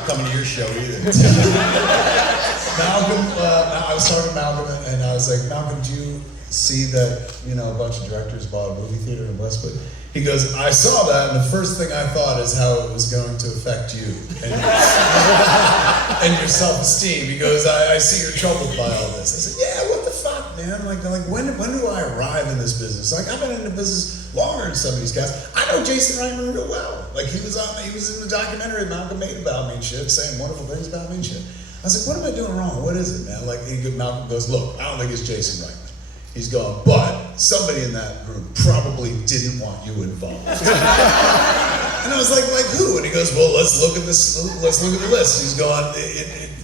not coming to your show either. Malcolm, I was talking to Malcolm, and I was like, Malcolm, do you see that, a bunch of directors bought a movie theater in Westwood? He goes, I saw that, and the first thing I thought is how it was going to affect you and your self-esteem. He goes, I see you're troubled by all this. I said, yeah, what the fuck, man? Like when do I arrive in this business? Like, I've been in the business longer than some of these guys. I know Jason Reitman real well. Like, he was in the documentary Malcolm made about me and shit, saying wonderful things about me and shit. I was like, what am I doing wrong? What is it, man? Like, Malcolm goes, look, I don't think it's Jason Reitman. He's going, but somebody in that group probably didn't want you involved. And I was like who? And he goes, well, let's look at this. Let's look at the list. He's going,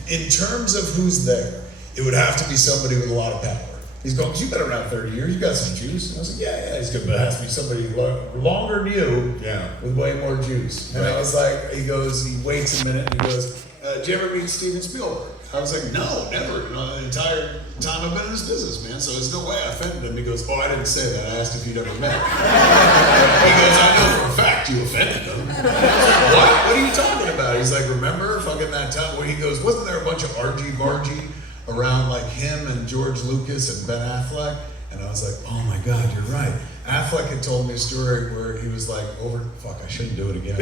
in terms of who's there, it would have to be somebody with a lot of power. He's going, you've been around 30 years, you got some juice. And I was like, yeah. He's going, but it has to be somebody longer than you, with way more juice. And I was like, he waits a minute, and he goes, did you ever meet Steven Spielberg? I was like, no, never. The entire time I've been in this business, man. So there's no way I offended him. He goes, oh, I didn't say that. I asked if you'd ever met him. He goes, I know for a fact you offended him. What? What are you talking about? He's like, remember fucking that time where he goes, wasn't there a bunch of argy-bargy around like him and George Lucas and Ben Affleck? And I was like, oh my God, you're right. Affleck had told me a story where he was like, I shouldn't do it again.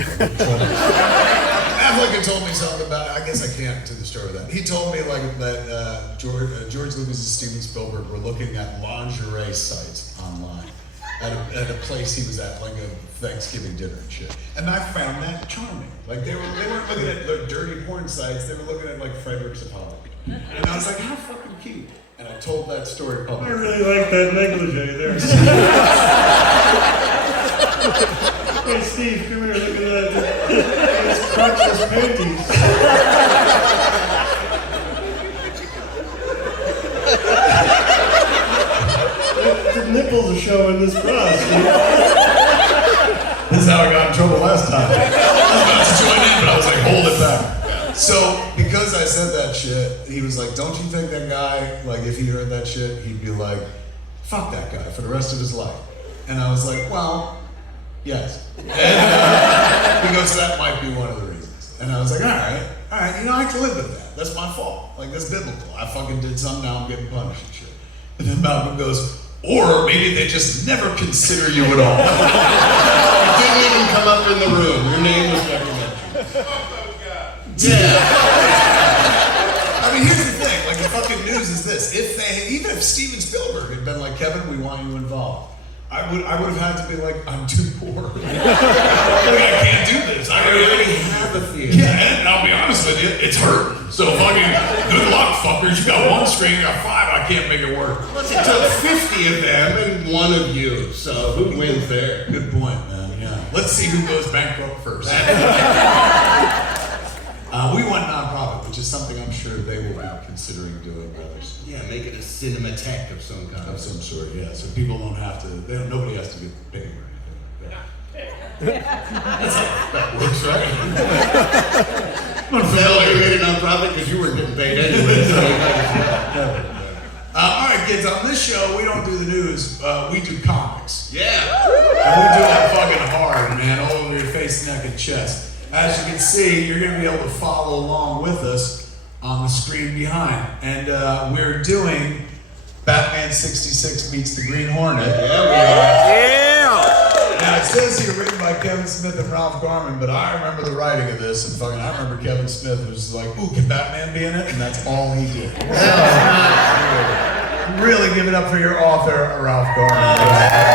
Affleck had told me something about it. I guess I can't do the story with that. He told me like that George Lucas and Steven Spielberg were looking at lingerie sites online at a place he was at, like a Thanksgiving dinner and shit. And I found that charming. Like they weren't looking at like dirty porn sites. They were looking at like Frederick's Apology. And I was like, how fucking cute. And I told that story publicly. I really like that negligee there. Hey Steve, come here, look at that. His crotchless panties. The nipples are showing this cross. This is how I got in trouble last time. I was about to join in, but I was like, hold it back. So, because I said that shit, he was like, don't you think that guy, like, if he heard that shit, he'd be like, fuck that guy for the rest of his life. And I was like, well, yes. And he goes, that might be one of the reasons. And I was like, all right, I can live with that. That's my fault. Like, that's biblical. I fucking did something, now I'm getting punished and shit. And then Malcolm goes, or maybe they just never consider you at all. You didn't even come up in the room. Your name was never mentioned. Yeah. I mean, here's the thing. Like, the fucking news is this. Even if Steven Spielberg had been like, Kevin, we want you involved, I would have had to be like, I'm too poor. I can't do this. I already have a theater. Yeah, and I'll be honest with you, it's hurting. So fucking good luck, fuckers. You got one string, you got five. I can't make it work. It took 50 of them and one of you. So who wins there? Good point, man. Yeah. Let's see who goes bankrupt first. We went nonprofit, which is something I'm sure they will be considering doing, brothers. Yeah, make it a cinematech of some kind. Of some sort, yeah. So people don't have to. Nobody has to get paid or anything. That works, right? Well, you made a nonprofit because you weren't getting paid anyway. So all right, kids. On this show, we don't do the news. We do comics. Yeah. And we do that fucking hard, man, all over your face, neck, and chest. As you can see, you're going to be able to follow along with us on the screen behind. And we're doing Batman 66 Meets the Green Hornet. Yeah, we are. Yeah! Now, it says here written by Kevin Smith and Ralph Garman, but I remember the writing of this, and I remember Kevin Smith was like, ooh, can Batman be in it? And that's all he did. So, really give it up for your author, Ralph Garman.